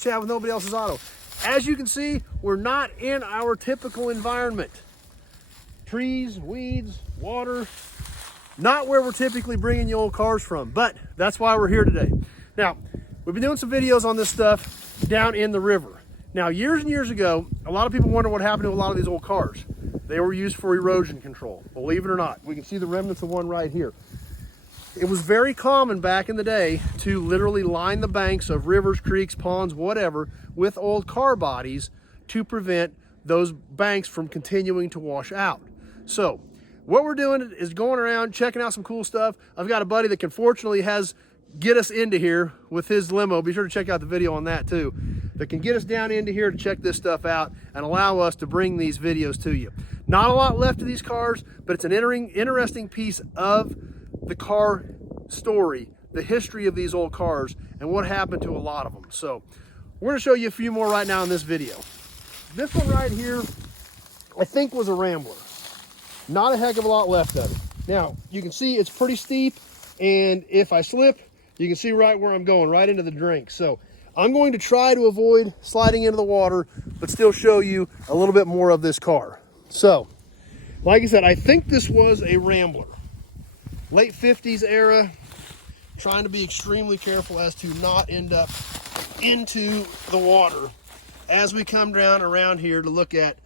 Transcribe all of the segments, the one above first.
chat with Nobody Else's Auto. As you can see, we're not in our typical environment. Trees, weeds, water, not where we're typically bringing you old cars from, but that's why we're here today. Now, we've been doing some videos on this stuff down in the river. Now, years and years ago, a lot of people wonder what happened to a lot of these old cars. They were used for erosion control, believe it or not. We can see the remnants of one right here. It was very common back in the day to literally line the banks of rivers, creeks, ponds, whatever, with old car bodies to prevent those banks from continuing to wash out. So what we're doing is going around checking out some cool stuff. I've got a buddy that can fortunately get us into here with his limo. Be sure to check out the video on that too. That can get us down into here to check this stuff out and allow us to bring these videos to you. Not a lot left of these cars, but it's an interesting piece of the car story, the history of these old cars and what happened to a lot of them. So we're gonna show you a few more right now in this video. This one right here, I think was a Rambler. Not a heck of a lot left of it. Now, you can see it's pretty steep, and if I slip, you can see right where I'm going, right into the drink. So I'm going to try to avoid sliding into the water, but still show you a little bit more of this car. So, like I said, I think this was a Rambler. Late 50s era, trying to be extremely careful as to not end up into the water as we come down around here to look at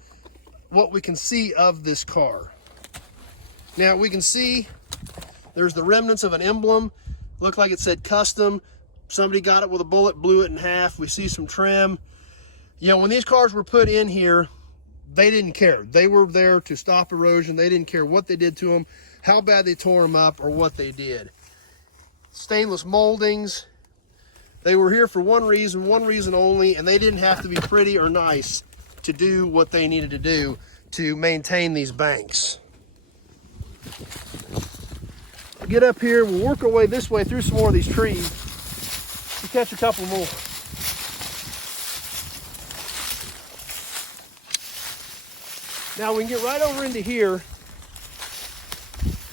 what we can see of this car. Now we can see there's the remnants of an emblem. Looked like it said custom. Somebody got it with a bullet, blew it in half. We see some trim. You know, when these cars were put in here, they didn't care. They were there to stop erosion. They didn't care what they did to them, how bad they tore them up, or what they did. Stainless moldings. They were here for one reason only, and they didn't have to be pretty or nice to do what they needed to do to maintain these banks. We'll get up here, we'll work our way this way through some more of these trees to catch a couple more. Now we can get right over into here.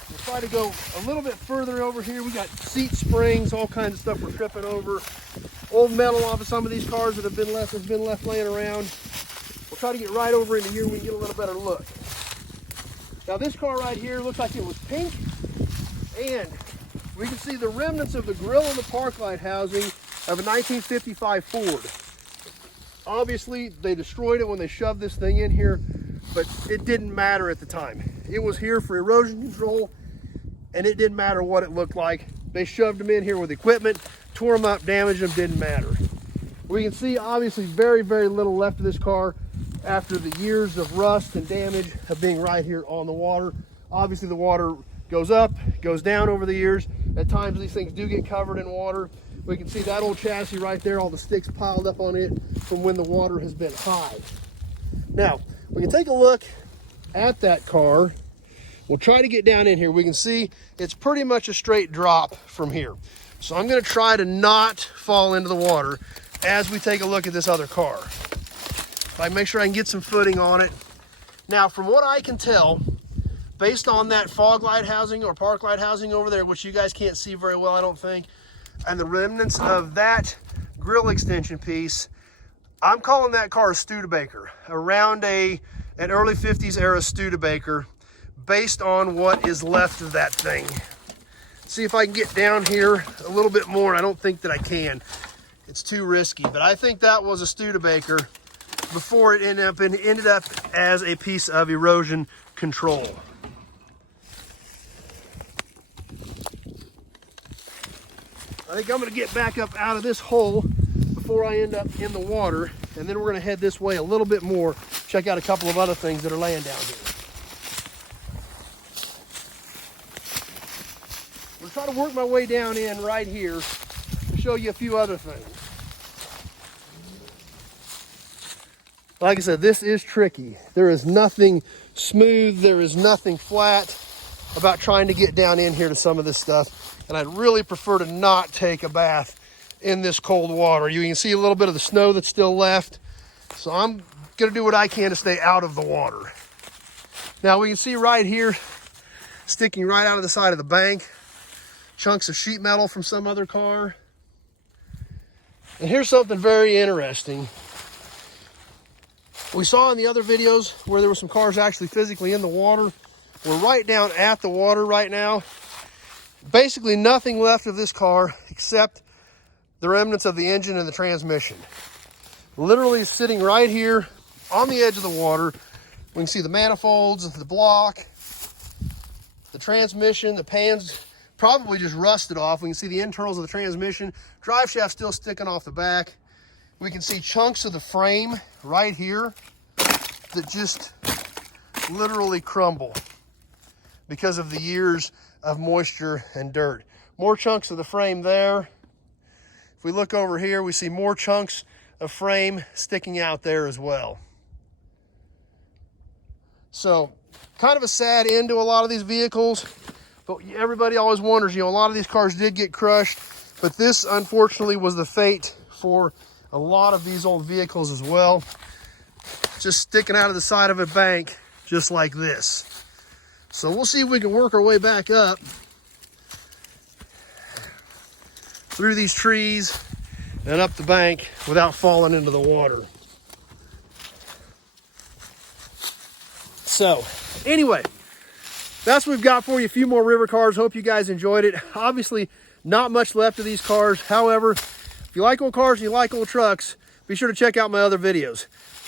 We'll try to go a little bit further over here. We got seat springs, all kinds of stuff we're tripping over. Old metal off of some of these cars that have been left laying around. We'll try to get right over into here. We can get a little better look. Now this car right here looks like it was pink, and we can see the remnants of the grill and the park light housing of a 1955 Ford. Obviously, they destroyed it when they shoved this thing in here, but it didn't matter at the time. It was here for erosion control, and it didn't matter what it looked like. They shoved them in here with equipment, tore them up, damaged them, didn't matter. We can see obviously very, very little left of this car after the years of rust and damage of being right here on the water. Obviously the water goes up, goes down over the years. At times these things do get covered in water. We can see that old chassis right there, all the sticks piled up on it from when the water has been high. Now, we can take a look at that car. We'll try to get down in here. We can see it's pretty much a straight drop from here. So I'm gonna try to not fall into the water as we take a look at this other car. If I make sure I can get some footing on it. Now, from what I can tell, based on that fog light housing or park light housing over there, which you guys can't see very well, I don't think, and the remnants of that grill extension piece, I'm calling that car a Studebaker, around an early 50s era Studebaker, based on what is left of that thing. See if I can get down here a little bit more. I don't think that I can. It's too risky, but I think that was a Studebaker before it ended up as a piece of erosion control. I think I'm gonna get back up out of this hole before I end up in the water, and then we're gonna head this way a little bit more, check out a couple of other things that are laying down here. We'll try to work my way down in right here to show you a few other things. Like I said, this is tricky. There is nothing smooth, there is nothing flat about trying to get down in here to some of this stuff. And I'd really prefer to not take a bath in this cold water. You can see a little bit of the snow that's still left. So I'm gonna do what I can to stay out of the water. Now we can see right here, sticking right out of the side of the bank, chunks of sheet metal from some other car. And here's something very interesting. We saw in the other videos where there were some cars actually physically in the water. We're right down at the water right now. Basically nothing left of this car except the remnants of the engine and the transmission. Literally sitting right here on the edge of the water. We can see the manifolds, the block, the transmission, the pans probably just rusted off. We can see the internals of the transmission. Drive shaft still sticking off the back. We can see chunks of the frame right here that just literally crumble because of the years of moisture and dirt. More chunks of the frame there. If we look over here, we see more chunks of frame sticking out there as well. So kind of a sad end to a lot of these vehicles, but everybody always wonders, you know, a lot of these cars did get crushed, but this unfortunately was the fate for a lot of these old vehicles as well. Just sticking out of the side of a bank just like this. So we'll see if we can work our way back up through these trees and up the bank without falling into the water. So anyway, that's what we've got for you. A few more river cars. Hope you guys enjoyed it. Obviously not much left of these cars. However, if you like old cars and you like old trucks, be sure to check out my other videos.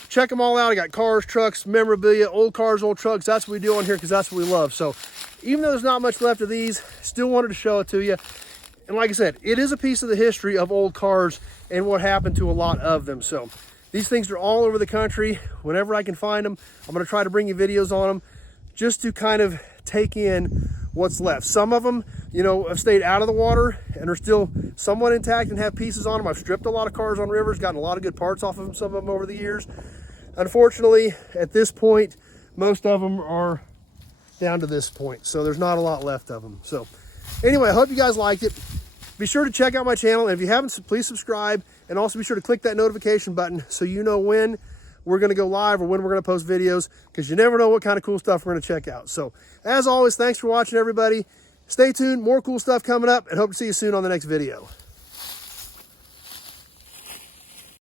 Check them all out. I got cars, trucks, memorabilia, old cars, old trucks. That's what we do on here because that's what we love. So even though there's not much left of these, still wanted to show it to you. And like I said, it is a piece of the history of old cars and what happened to a lot of them. So these things are all over the country. Whenever I can find them, I'm going to try to bring you videos on them just to kind of take in what's left. Some of them, you know, have stayed out of the water and are still somewhat intact and have pieces on them. I've stripped a lot of cars on rivers, gotten a lot of good parts off of them, some of them over the years. Unfortunately, at this point, most of them are down to this point. So there's not a lot left of them. So anyway, I hope you guys liked it. Be sure to check out my channel. And if you haven't, please subscribe. And also be sure to click that notification button so you know when we're going to go live or when we're going to post videos, because you never know what kind of cool stuff we're going to check out. So as always, thanks for watching, everybody. Stay tuned. More cool stuff coming up, and hope to see you soon on the next video.